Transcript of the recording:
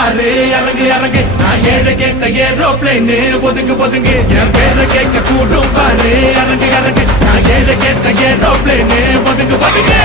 பாரு இறங்கு இறங்கு நான் ஏழை கேட்ட ஏரோப்ளேனு ஒதுங்கு ஒதுங்கு என் பேரை கேட்க கூடும் பாரு இறங்கு இறங்கு நான் ஏழை கேட்ட ஏரோப்ளேனு ஒதுங்கு ஒதுங்கு